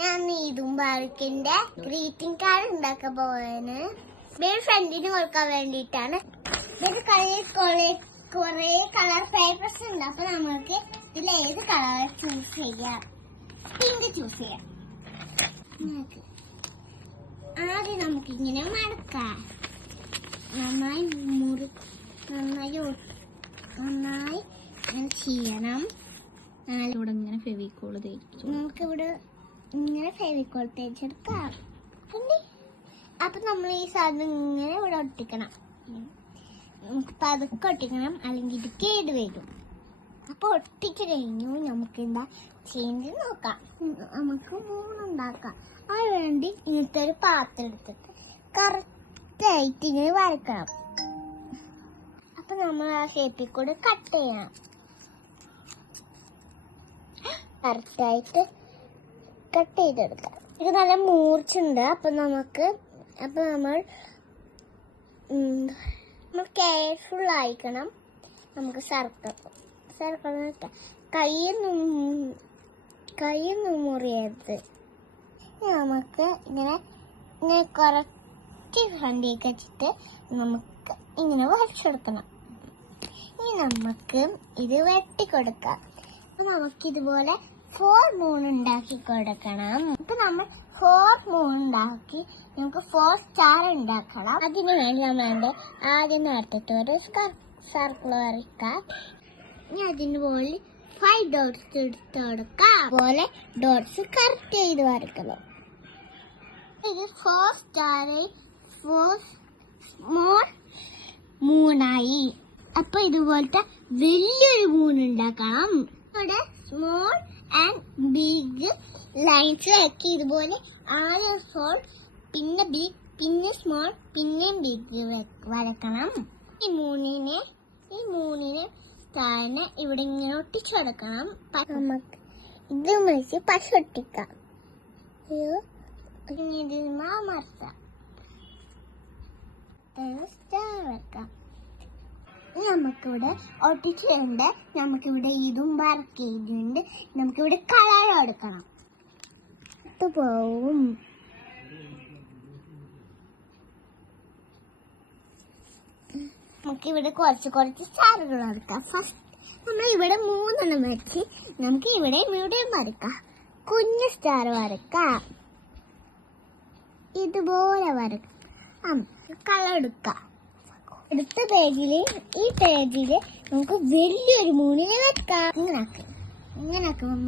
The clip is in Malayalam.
ഞാൻ ഈദും ബാറിക്കിന്റെ ഗ്രീറ്റിംഗ് കാർഡ് ഉണ്ടാക്കാൻ പോവാണ്. ഫ്രണ്ടിന് കൊടുക്കാൻ വേണ്ടിട്ടാണ്. കൊറേ കളർ പേപ്പേഴ്സ് ഉണ്ട്. അപ്പൊ നമുക്ക് ഇതിൽ ഏത് കളർ ചൂസ് ചെയ്യാം? പിങ്ക് ചൂസ് ചെയ്യാം. ആദ്യം നമുക്കിങ്ങനെ മടക്കാം. നന്നായി ചെയ്യണം. ഇവിടെ ഇങ്ങനെ ഫെവിക്കോൾ തേച്ചു. നമുക്കിവിടെ ഇങ്ങനെ ഫെവിക്കോൾ തേച്ചെടുക്കാം. അപ്പൊ നമ്മൾ ഈ സാധനം ഇങ്ങനെ ഇവിടെ ഒട്ടിക്കണം. നമുക്ക് പതുക്കെ ഒട്ടിക്കണം, അല്ലെങ്കിൽ ഇത് കേട് വരും. അപ്പൊ ഒട്ടിച്ചു കഴിഞ്ഞു നമുക്ക് എന്താ ചെയ്യുന്നത് നോക്കാം. നമുക്ക് മൂന്നുണ്ടാക്കാം. അതിന് വേണ്ടി ഇങ്ങനത്തെ ഒരു പാത്രം എടുത്തിട്ട് കറക്റ്റായിട്ട് ഇങ്ങനെ വരക്കണം. അപ്പൊ നമ്മൾ ആ ഷേപ്പിൽ കൂടെ കട്ട് ചെയ്യണം. കറക്റ്റായിട്ട് കട്ട് ചെയ്തെടുക്കാം. ഇത് നല്ല മൂർച്ചുണ്ട്. അപ്പൊ നമ്മൾ കെയർഫുൾ ആയിക്കണം. നമുക്ക് സർക്കിൾ കൈയൊന്നും മുറിയരുത്. നമുക്ക് ഇങ്ങനെ കുറച്ച് ഫ്രണ്ടിലേക്ക് വെച്ചിട്ട് നമുക്ക് ഇങ്ങനെ വരച്ചെടുക്കണം. ഇനി നമുക്ക് ഇത് വെട്ടിക്കൊടുക്കാം. നമുക്കിതുപോലെ 4 മൂൺ ഉണ്ടാക്കി കൊടുക്കണം. ഇപ്പൊ നമ്മൾ 4 മൂൺ ഉണ്ടാക്കി നമുക്ക് 4 സ്റ്റാർ ഉണ്ടാക്കണം. അതിനു വേണ്ടി നമ്മൾ ആദ്യം നേരത്തെ ഒരു സർക്കിൾ വരയ്ക്കാം. ഇനി അതിന് പോലെ 5 ഡോട്ട്സ് എടുത്ത് കൊടുക്കാം. അതുപോലെ ഡോട്ട്സ് കറക്റ്റ് ചെയ്ത് വരയ്ക്കണം. ഇത് 4 സ്റ്റാർ 4 സ്മോൾ മൂണായി. അപ്പൊ ഇതുപോലത്തെ വലിയൊരു മൂൺ ഉണ്ടാക്കണം. ഇവിടെ സ്മോൾ ആൻഡ് ബിഗ് ലൈൻസ് ആക്കി ഇതുപോലെ ആദ്യം സ്മോൾ, പിന്നെ ബിഗ്, പിന്നെ സ്മോൾ, പിന്നെയും ബിഗ് വരക്കണം. ഈ മൂന്നിന് താഴെ ഇവിടെ ഇങ്ങനെ ഒട്ടിച്ചു കൊടുക്കണം. നമുക്ക് ഇത് വെച്ച് പശ ഒട്ടിക്കാം. മറക്കാം. സ്റ്റാർ വെക്കാം. നമുക്കിവിടെ ഒട്ടിച്ചിട്ടുണ്ട്. നമുക്കിവിടെ ഇതും വർക്ക് ചെയ്തിട്ടുണ്ട്. നമുക്കിവിടെ കളർ എടുക്കണം. പോവും നമുക്കിവിടെ കുറച്ച് സ്റ്റാറുകൾ എടുക്കാം. ഫസ്റ്റ് നമ്മൾ ഇവിടെ 3 വെച്ച് നമുക്ക് ഇവിടെയും വരക്കാം. കുഞ്ഞു സ്റ്റാർ വരക്കാം. ഇതുപോലെ വരക്കാം. കളർ എടുക്കാം. അടുത്ത ഈ പേജില് നമുക്ക് വലിയൊരു മൂണിനെ വെക്കാം. ഇങ്ങനെ ആക്കും.